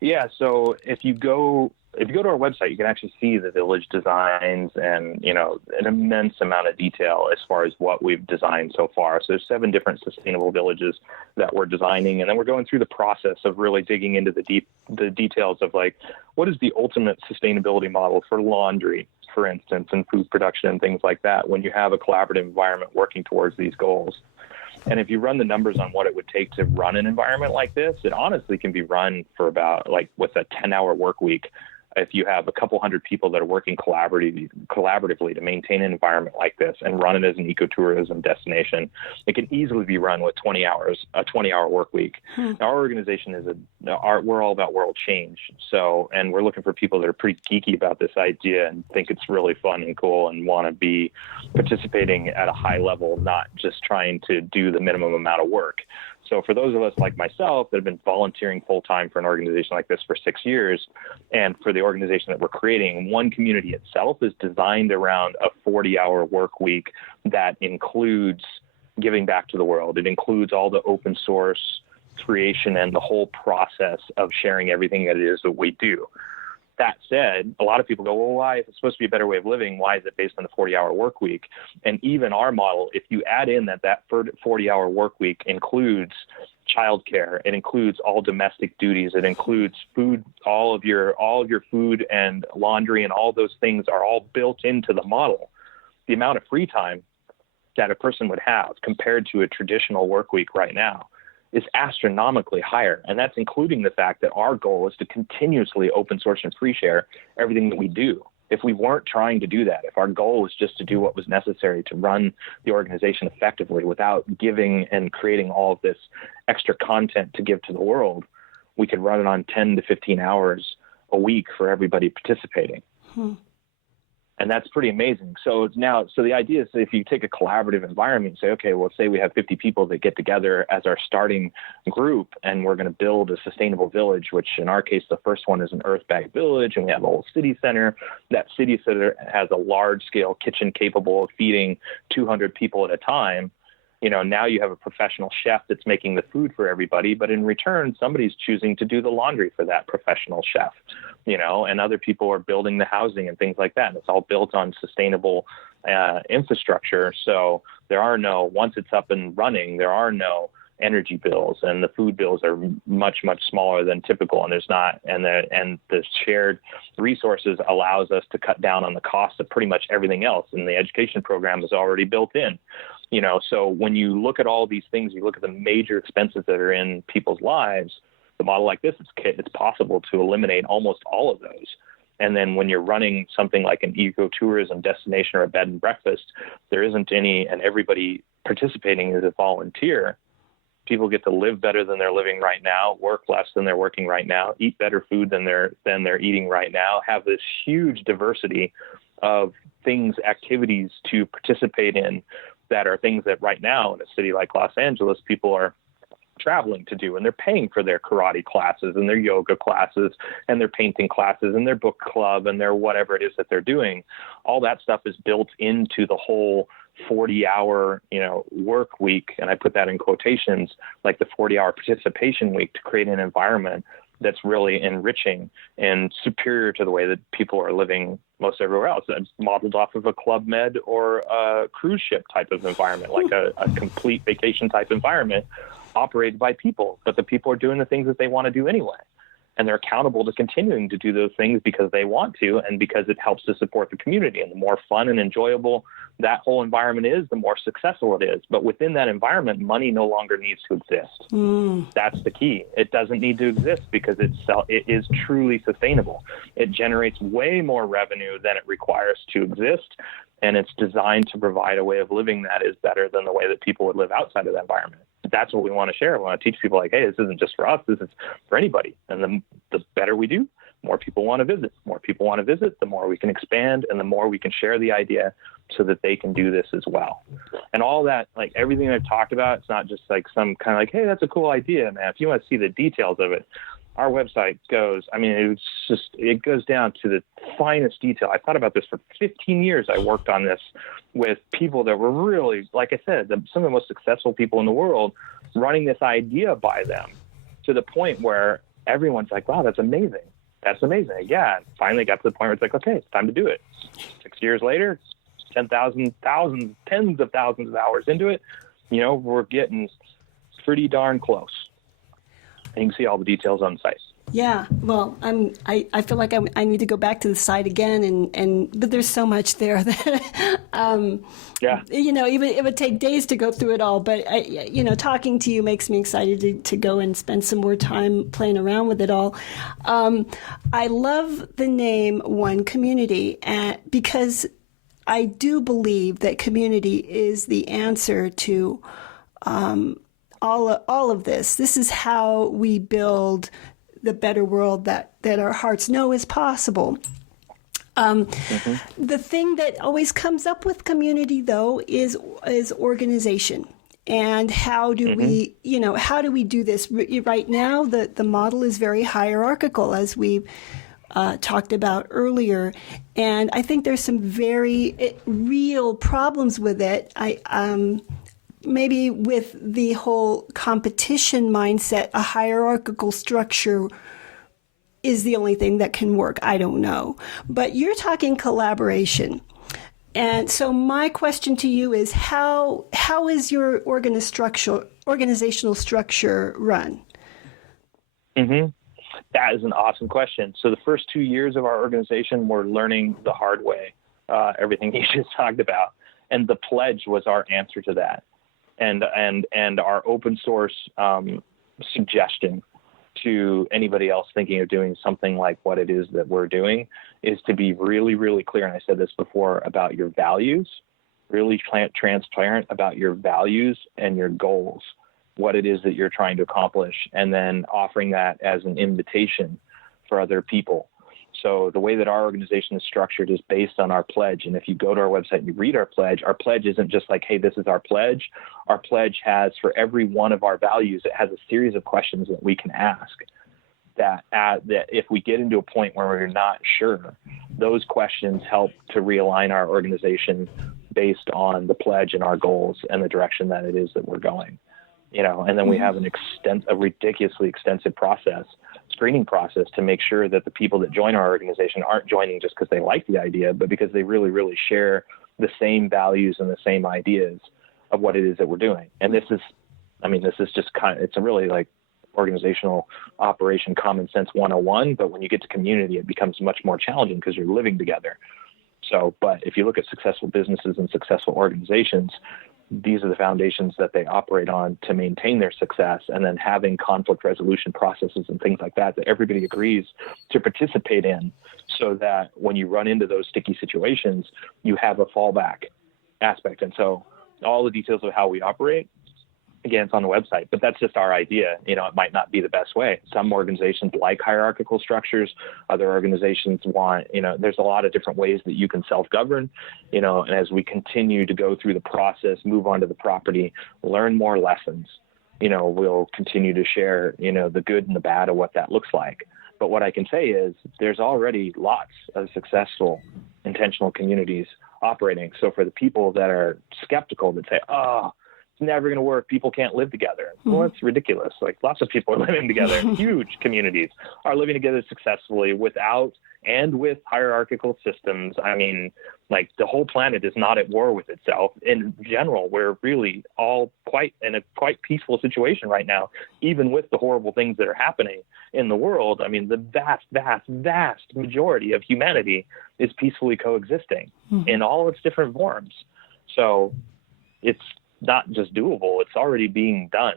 Yeah. So if you go to our website, you can actually see the village designs and, an immense amount of detail as far as what we've designed so far. So there's 7 different sustainable villages that we're designing. And then we're going through the process of really digging into the details of what is the ultimate sustainability model for laundry, for instance, and food production and things like that, when you have a collaborative environment working towards these goals. And if you run the numbers on what it would take to run an environment like this, it honestly can be run for about with a 10-hour work week. If you have a couple hundred people that are working collaboratively to maintain an environment like this and run it as an ecotourism destination, it can easily be run with 20 hours, a 20-hour work week. Now, our organization we're all about world change. So, and we're looking for people that are pretty geeky about this idea and think it's really fun and cool and want to be participating at a high level, not just trying to do the minimum amount of work. So for those of us like myself that have been volunteering full-time for an organization like this for 6 years, and for the organization that we're creating, One Community itself is designed around a 40-hour work week that includes giving back to the world. It includes all the open source creation and the whole process of sharing everything that it is that we do. That said, a lot of people go, well, why, if it's supposed to be a better way of living, why is it based on the 40-hour work week? And even our model, if you add in that 40-hour work week includes childcare, it includes all domestic duties, it includes food, all of your food and laundry and all those things are all built into the model. The amount of free time that a person would have compared to a traditional work week right now is astronomically higher. And that's including the fact that our goal is to continuously open source and free share everything that we do. If we weren't trying to do that, if our goal was just to do what was necessary to run the organization effectively without giving and creating all of this extra content to give to the world, we could run it on 10 to 15 hours a week for everybody participating. And that's pretty amazing. So the idea is that if you take a collaborative environment and say, okay, well, say we have 50 people that get together as our starting group, and we're going to build a sustainable village, which in our case, the first one is an earth bag village, and we have a whole city center. That city center has a large scale kitchen capable of feeding 200 people at a time. Now you have a professional chef that's making the food for everybody, but in return, somebody's choosing to do the laundry for that professional chef, and other people are building the housing and things like that. And it's all built on sustainable infrastructure. So once it's up and running, there are no energy bills, and the food bills are much, much smaller than typical. And the shared resources allows us to cut down on the cost of pretty much everything else. And the education program is already built in. So when you look at all these things, you look at the major expenses that are in people's lives, the model like this, it's possible to eliminate almost all of those. And then when you're running something like an ecotourism destination or a bed and breakfast, there isn't any, and everybody participating is a volunteer. People get to live better than they're living right now, work less than they're working right now, eat better food than they're eating right now, have this huge diversity of things, activities to participate in, that are things that right now in a city like Los Angeles, people are traveling to do, and they're paying for their karate classes and their yoga classes and their painting classes and their book club and their whatever it is that they're doing. All that stuff is built into the whole 40-hour, work week. And I put that in quotations, like the 40-hour participation week, to create an environment that's really enriching and superior to the way that people are living most everywhere else. It's modeled off of a Club Med or a cruise ship type of environment, like a complete vacation type environment operated by people. But the people are doing the things that they want to do anyway. And they're accountable to continuing to do those things because they want to, and because it helps to support the community. And the more fun and enjoyable that whole environment is, the more successful it is. But within that environment, money no longer needs to exist. That's the key. It doesn't need to exist because it is truly sustainable. It generates way more revenue than it requires to exist. And it's designed to provide a way of living that is better than the way that people would live outside of that environment. That's what we want to share. We want to teach people like, hey, this isn't just for us. This is for anybody. And the better we do, more people want to visit. More people want to visit, the more we can expand, and the more we can share the idea so that they can do this as well. And all that, like everything I've talked about, it's not just like some kind of like, hey, that's a cool idea, man. If you want to see the details of it, our website goes, it goes down to the finest detail. I thought about this for 15 years. I worked on this with people that were really, like I said, some of the most successful people in the world, running this idea by them to the point where everyone's like, wow, that's amazing. That's amazing. Yeah. And finally got to the point where it's like, okay, it's time to do it. 6 years later, 10,000, thousands, tens of thousands of hours into it, we're getting pretty darn close. And you can see all the details on the site. Yeah, well, I feel like I need to go back to the site again, but there's so much there that even it would take days to go through it all. But talking to you makes me excited to go and spend some more time playing around with it all. I love the name One Community, because I do believe that community is the answer to all of this. This is how we build the better world that our hearts know is possible. The thing that always comes up with community, though, is organization. And how do we do this? Right now, the model is very hierarchical, as we talked about earlier. And I think there's some very real problems with it. Maybe with the whole competition mindset, a hierarchical structure is the only thing that can work. I don't know. But you're talking collaboration. And so my question to you is, how is your organizational structure run? Mm-hmm. That is an awesome question. So the first 2 years of our organization, we're learning the hard way, everything you just talked about. And the pledge was our answer to that. And our open source suggestion to anybody else thinking of doing something like what it is that we're doing is to be really, really clear. And I said this before about your values, really transparent about your values and your goals, what it is that you're trying to accomplish, and then offering that as an invitation for other people. So the way that our organization is structured is based on our pledge. And if you go to our website and you read our pledge isn't just like, hey, this is our pledge. Our pledge has, for every one of our values, it has a series of questions that we can ask that if we get into a point where we're not sure, those questions help to realign our organization based on the pledge and our goals and the direction that it is that we're going. And then we have a ridiculously extensive screening process to make sure that the people that join our organization aren't joining just because they like the idea, but because they really, really share the same values and the same ideas of what it is that we're doing. And this is just it's a really like organizational operation common sense 101, but when you get to community, it becomes much more challenging because you're living together. So, but if you look at successful businesses and successful organizations, these are the foundations that they operate on to maintain their success, and then having conflict resolution processes and things like that everybody agrees to participate in, so that when you run into those sticky situations, you have a fallback aspect. And so all the details of how we operate, again, it's on the website, but that's just our idea. It might not be the best way. Some organizations like hierarchical structures. Other organizations want, there's a lot of different ways that you can self-govern, and as we continue to go through the process, move onto the property, learn more lessons, we'll continue to share, the good and the bad of what that looks like. But what I can say is there's already lots of successful intentional communities operating. So for the people that are skeptical, that say, never going to work, people can't live together. Well, that's ridiculous. Like, lots of people are living together. Huge communities are living together successfully without and with hierarchical systems. I mean, like, the whole planet is not at war with itself. In general, we're really all in a quite peaceful situation right now, even with the horrible things that are happening in the world. I mean, the vast, vast, vast majority of humanity is peacefully coexisting in all its different forms. So it's not just doable, it's already being done.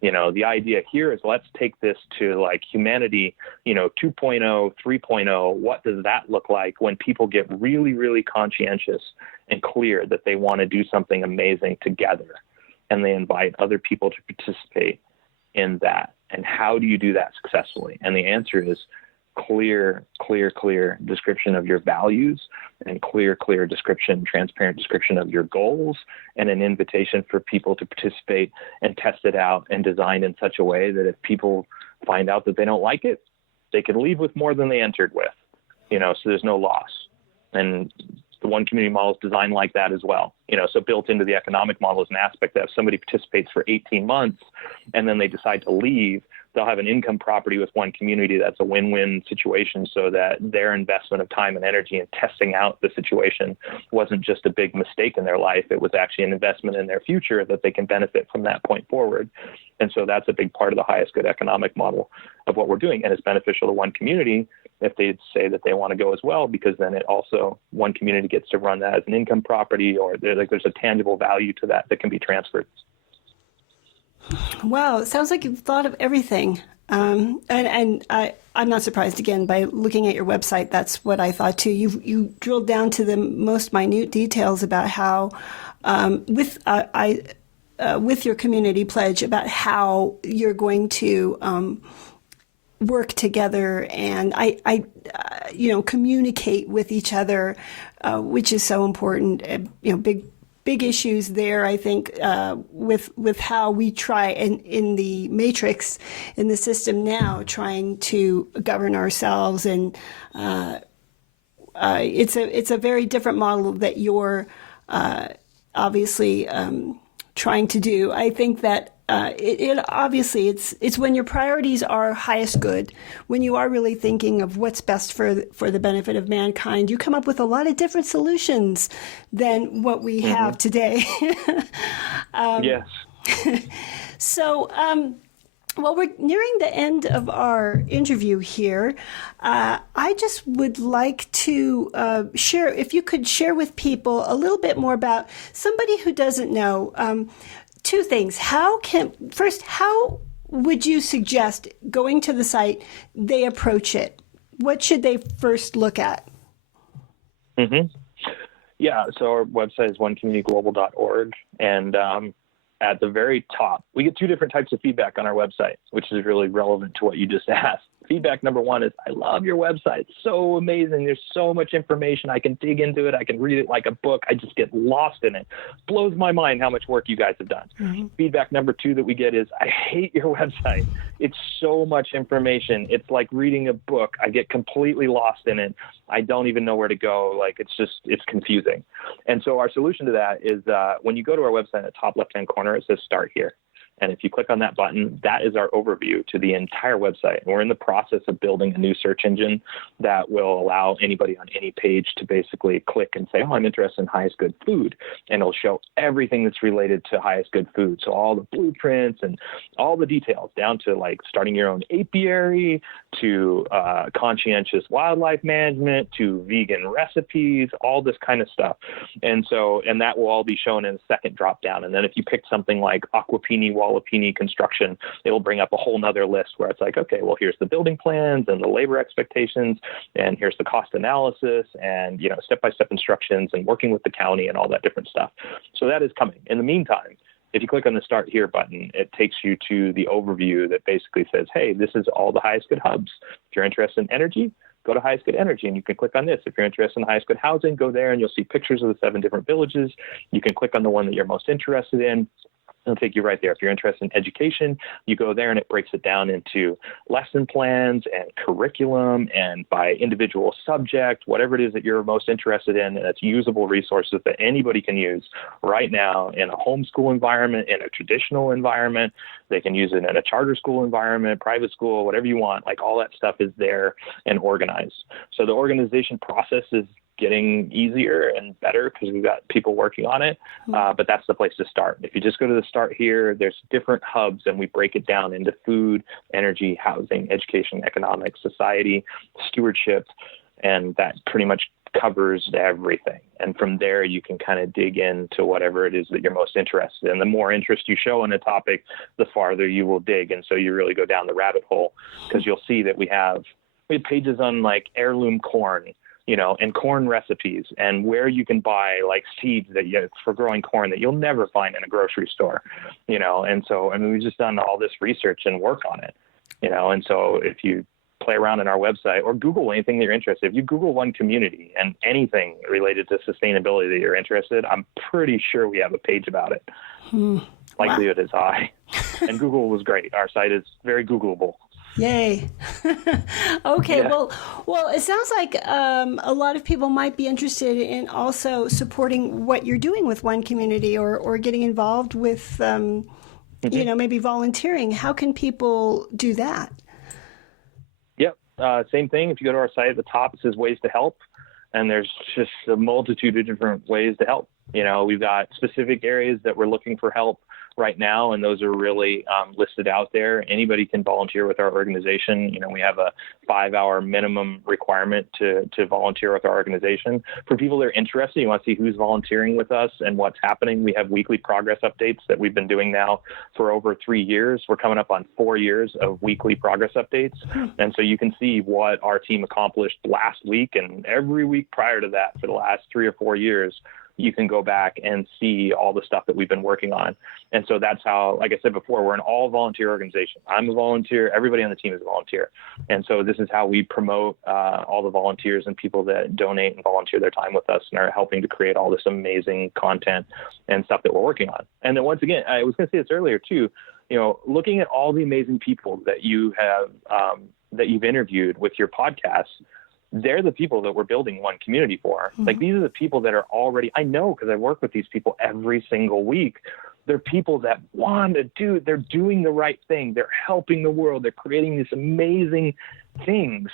The idea here is, let's take this to like humanity, 2.0, 3.0. What does that look like when people get really, really conscientious and clear that they want to do something amazing together, and they invite other people to participate in that? And how do you do that successfully? And the answer is clear description of your values, and clear description, transparent description of your goals, and an invitation for people to participate and test it out and design in such a way that if people find out that they don't like it, they can leave with more than they entered with, so there's no loss. And the one community model is designed like that as well. So built into the economic model is an aspect that if somebody participates for 18 months and then they decide to leave, they'll have an income property with one community. That's a win-win situation, so that their investment of time and energy in testing out the situation wasn't just a big mistake in their life. It was actually an investment in their future that they can benefit from that point forward. And so that's a big part of the highest good economic model of what we're doing. And it's beneficial to one community if they say that they want to go as well, because then it also, one community gets to run that as an income property, or there's a tangible value to that can be transferred. Wow, it sounds like you've thought of everything. And I'm not surprised, again, by looking at your website. That's what I thought too. You drilled down to the most minute details about how, with your community pledge, about how you're going to work together and communicate with each other, which is so important. Big issues there, I think, with how we try in the matrix, in the system now, trying to govern ourselves, and it's a very different model that you're obviously trying to do. I think that it obviously it's when your priorities are highest good, when you are really thinking of what's best for the benefit of mankind, you come up with a lot of different solutions than what we have today. Yes. So, well, we're nearing the end of our interview here. I just would like to share, if you could share with people a little bit more about somebody who doesn't know. Two things. How would you suggest going to the site they approach it? What should they first look at? Yeah, so our website is onecommunityglobal.org, and at the very top, we get two different types of feedback on our website, which is really relevant to what you just asked. feedback number one is, I love your website. It's so amazing. There's so much information. I can dig into it. I can read it like a book. I just get lost in it. Blows my mind how much work you guys have done. Mm-hmm. Feedback number two that we get is, I hate your website. It's so much information. It's like reading a book. I get completely lost in it. I don't even know where to go. Like, it's confusing. And so our solution to that is when you go to our website, in the top left-hand corner, it says Start Here. And if you click on that button, that is our overview to the entire website. And we're in the process of building a new search engine that will allow anybody on any page to basically click and say, oh, I'm interested in highest good food. And it'll show everything that's related to highest good food. So all the blueprints and all the details, down to like starting your own apiary, to conscientious wildlife management, to vegan recipes, all this kind of stuff. And that will all be shown in a second drop down. And then if you pick something like aquapini, Walipini construction, it'll bring up a whole nother list where it's like, okay, well, here's the building plans and the labor expectations, and here's the cost analysis, and, you know, step-by-step instructions, and working with the county and all that different stuff. So that is coming. In the meantime, if you click on the Start Here button, it takes you to the overview that basically says, hey, this is all the highest good hubs. If you're interested in energy, go to highest good energy, and you can click on this. If you're interested in highest good housing, go there and you'll see pictures of the 7 different villages. You can click on the one that you're most interested in. It'll take you right there. If you're interested in education, you go there and it breaks it down into lesson plans and curriculum and by individual subject, whatever it is that you're most interested in. And it's usable resources that anybody can use right now in a homeschool environment, in a traditional environment. They can use it in a charter school environment, private school, whatever you want. Like, all that stuff is there and organized. So the organization process is getting easier and better because we've got people working on it. But that's the place to start. If you just go to the Start Here, there's different hubs, and we break it down into food, energy, housing, education, economics, society, stewardship, and that pretty much covers everything. And from there, you can kind of dig into whatever it is that you're most interested in. The more interest you show in a topic, the farther you will dig. And so you really go down the rabbit hole, because you'll see that we have pages on like heirloom corn, you know, and corn recipes, and where you can buy like seeds for growing corn that you'll never find in a grocery store, you know. And so, I mean, we've just done all this research and work on it, you know. And so if you play around in our website or Google anything that you're interested in, if you Google one community and anything related to sustainability that you're interested, I'm pretty sure we have a page about it. Likelihood is high. And Google was great. Our site is very Googleable. Yay. Okay. Yeah. Well, it sounds like a lot of people might be interested in also supporting what you're doing with one community, or getting involved with, you know, maybe volunteering. How can people do that? Yep. Same thing. If you go to our site at the top, it says ways to help. And there's just a multitude of different ways to help. You know, we've got specific areas that we're looking for help right now, and those are really listed out there. Anybody can volunteer with our organization. You know, we have a 5-hour minimum requirement to volunteer with our organization. For people that are interested, you want to see who's volunteering with us and what's happening, we have weekly progress updates that we've been doing now for over 3 years. We're coming up on 4 years of weekly progress updates. And so you can see what our team accomplished last week and every week prior to that for the last 3 or 4 years. You can go back and see all the stuff that we've been working on. And so that's how, like I said before, we're an all volunteer organization. I'm a volunteer. Everybody on the team is a volunteer. And so this is how we promote all the volunteers and people that donate and volunteer their time with us and are helping to create all this amazing content and stuff that we're working on. And then once again, I was going to say this earlier too, you know, looking at all the amazing people that you have, that you've interviewed with your podcast, they're the people that we're building one community for. Mm-hmm. Like, these are the people that are already, I know, because I work with these people every single week. They're people that want to do, they're doing the right thing. They're helping the world. They're creating these amazing things.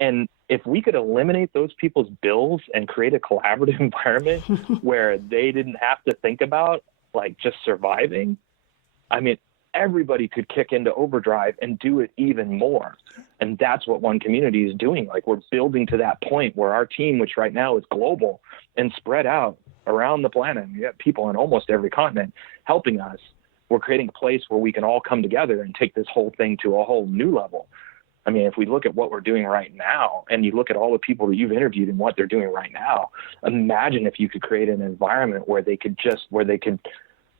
And if we could eliminate those people's bills and create a collaborative environment where they didn't have to think about like just surviving, I mean, everybody could kick into overdrive and do it even more. And that's what one community is doing. Like, we're building to that point where our team, which right now is global and spread out around the planet, we have people on almost every continent helping us. We're creating a place where we can all come together and take this whole thing to a whole new level. I mean, if we look at what we're doing right now, and you look at all the people that you've interviewed and what they're doing right now, imagine if you could create an environment where they could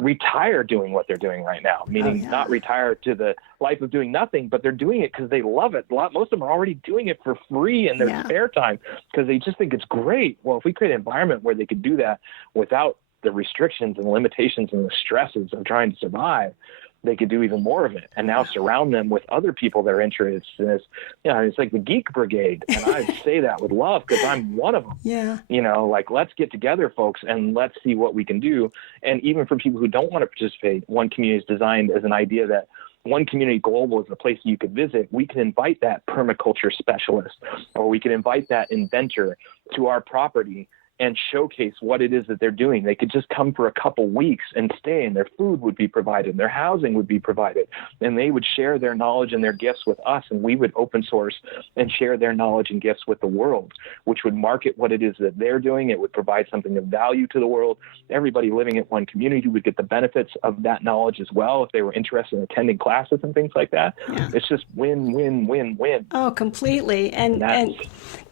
retire doing what they're doing right now, meaning not retire to the life of doing nothing, but they're doing it because they love it. Most of them are already doing it for free in their spare time because they just think it's great. Well, if we create an environment where they could do that without the restrictions and limitations and the stresses of trying to survive, they could do even more of it. And now surround them with other people that are interested in this. It's like the geek brigade. And I say that with love because I'm one of them. Yeah. Like, let's get together, folks, and let's see what we can do. And even for people who don't want to participate, One Community is designed as an idea that One Community Global is a place you could visit. We can invite that permaculture specialist, or we can invite that inventor to our property and showcase what it is that they're doing. They could just come for a couple weeks and stay, and their food would be provided, their housing would be provided, and they would share their knowledge and their gifts with us, and we would open source and share their knowledge and gifts with the world, which would market what it is that they're doing. It would provide something of value to the world. Everybody living at One Community would get the benefits of that knowledge as well if they were interested in attending classes and things like that. Yeah. It's just win, win, win, win. Oh, completely. And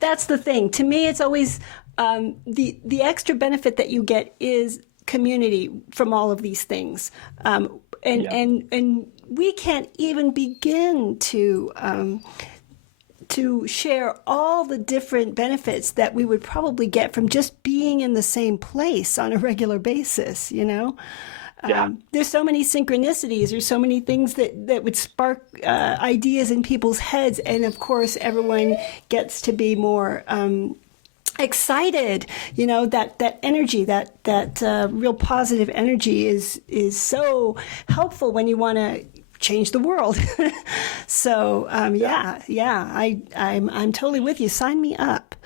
that's the thing. To me, it's always the extra benefit that you get is community from all of these things, and we can't even begin to share all the different benefits that we would probably get from just being in the same place on a regular basis. There's so many synchronicities. There's so many things that would spark ideas in people's heads, and of course, everyone gets to be more excited. That energy, that real positive energy is so helpful when you want to change the world. So I'm totally with you. Sign me up.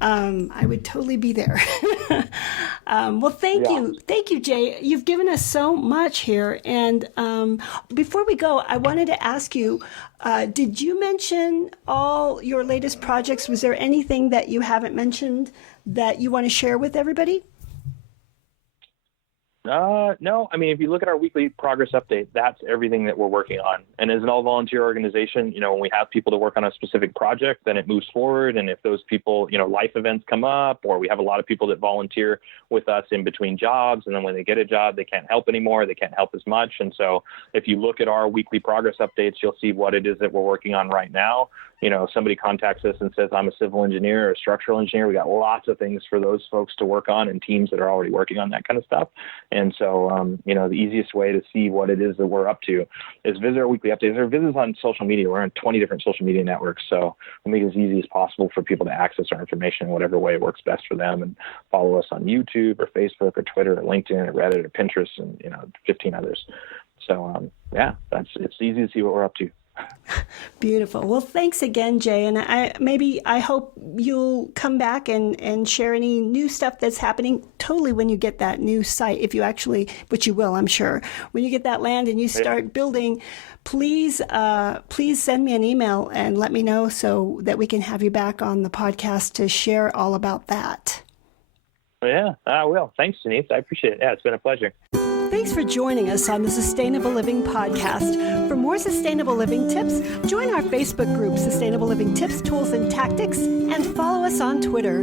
I would totally be there. Well, thank you, Jae. You've given us so much here. And before we go, I wanted to ask you, did you mention all your latest projects? Was there anything that you haven't mentioned that you want to share with everybody? No. I mean, if you look at our weekly progress update, that's everything that we're working on. And as an all-volunteer organization, when we have people to work on a specific project, then it moves forward. And if those people, life events come up, or we have a lot of people that volunteer with us in between jobs, and then when they get a job, they can't help anymore. They can't help as much. And so if you look at our weekly progress updates, you'll see what it is that we're working on right now. Somebody contacts us and says, I'm a civil engineer or a structural engineer. We got lots of things for those folks to work on, and teams that are already working on that kind of stuff. And so, the easiest way to see what it is that we're up to is visit our weekly updates or visit us on social media. We're on 20 different social media networks. So we'll make it as easy as possible for people to access our information in whatever way works best for them, and follow us on YouTube or Facebook or Twitter or LinkedIn or Reddit or Pinterest and, 15 others. So, it's easy to see what we're up to. Beautiful. Well, thanks again, Jae. And I hope you'll come back and share any new stuff that's happening totally when you get that new site. If you actually, which you will, I'm sure, when you get that land and you start building, please send me an email and let me know so that we can have you back on the podcast to share all about that. Yeah, I will. Thanks, Denise. I appreciate it. Yeah, it's been a pleasure. Thanks for joining us on the Sustainable Living Podcast. For more sustainable living tips, join our Facebook group, Sustainable Living Tips, Tools, and Tactics, and follow us on Twitter